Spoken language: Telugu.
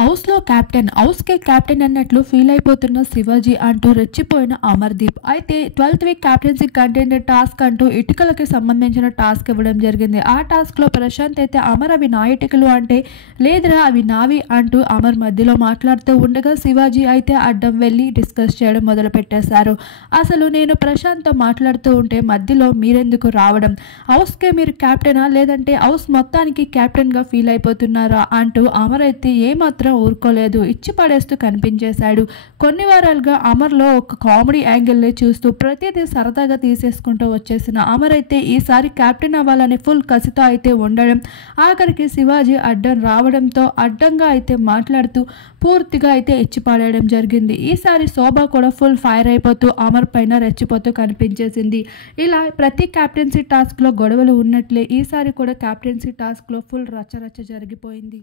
హౌస్‌లో కెప్టెన్, హౌస్‌కే కెప్టెన్ అన్నట్లు ఫీల్ అయిపోతున్న శివాజీ అంటూ రెచ్చిపోయిన అమర్‌దీప్. అయితే 12th week captaincy contender task అంటూ ఇటుకలకి సంబంధించిన టాస్క్ ఇవ్వడం జరిగింది. ఆ టాస్క్‌లో ప్రశాంత్ అయితే అమర్ అవి నా ఇటుకలు అంటే, లేదురా అవి నావి అంటూ అమర్ మధ్యలో మాట్లాడుతూ ఉండగా శివాజీ అయితే అడ్డం వెళ్ళి డిస్కస్ చేయడం మొదలుపెట్టేశారు. అసలు నేను ప్రశాంత్‌తో మాట్లాడుతూ ఉంటే మధ్యలో మీరెందుకు రావడం? హౌస్‌కే మీరు కెప్టెనా లేదంటే హౌస్ మొత్తానికి కెప్టెన్‌గా ఫీల్ అయిపోతున్నారా? అంటూ అమర్ అయితే ఏమాత్రం ఊరుకోలేదు. ఇచ్చి పడేస్తూ కనిపించేశాడు. కొన్ని వారాలుగా అమర్‌లో ఒక కామెడీ యాంగిల్‌ని చూస్తూ ప్రతిదీ సరదాగా తీసేసుకుంటూ వచ్చేసిన అమర్ అయితే ఈసారి కెప్టెన్ అవ్వాలని ఫుల్ కసితో అయితే ఉండడం, ఆఖరికి శివాజీ అడ్డం రావడంతో అడ్డంగా అయితే మాట్లాడుతూ పూర్తిగా అయితే ఇచ్చి పడేయడం జరిగింది. ఈసారి శోభ కూడా ఫుల్ ఫైర్ అయిపోతూ అమర్ పైన రెచ్చిపోతూ కనిపించేసింది. ఇలా ప్రతి కెప్టెన్సీ టాస్క్‌లో గొడవలు ఉన్నట్లే ఈసారి కూడా కెప్టెన్సీ టాస్క్‌లో ఫుల్ రచ్చరచ్చ జరిగిపోయింది.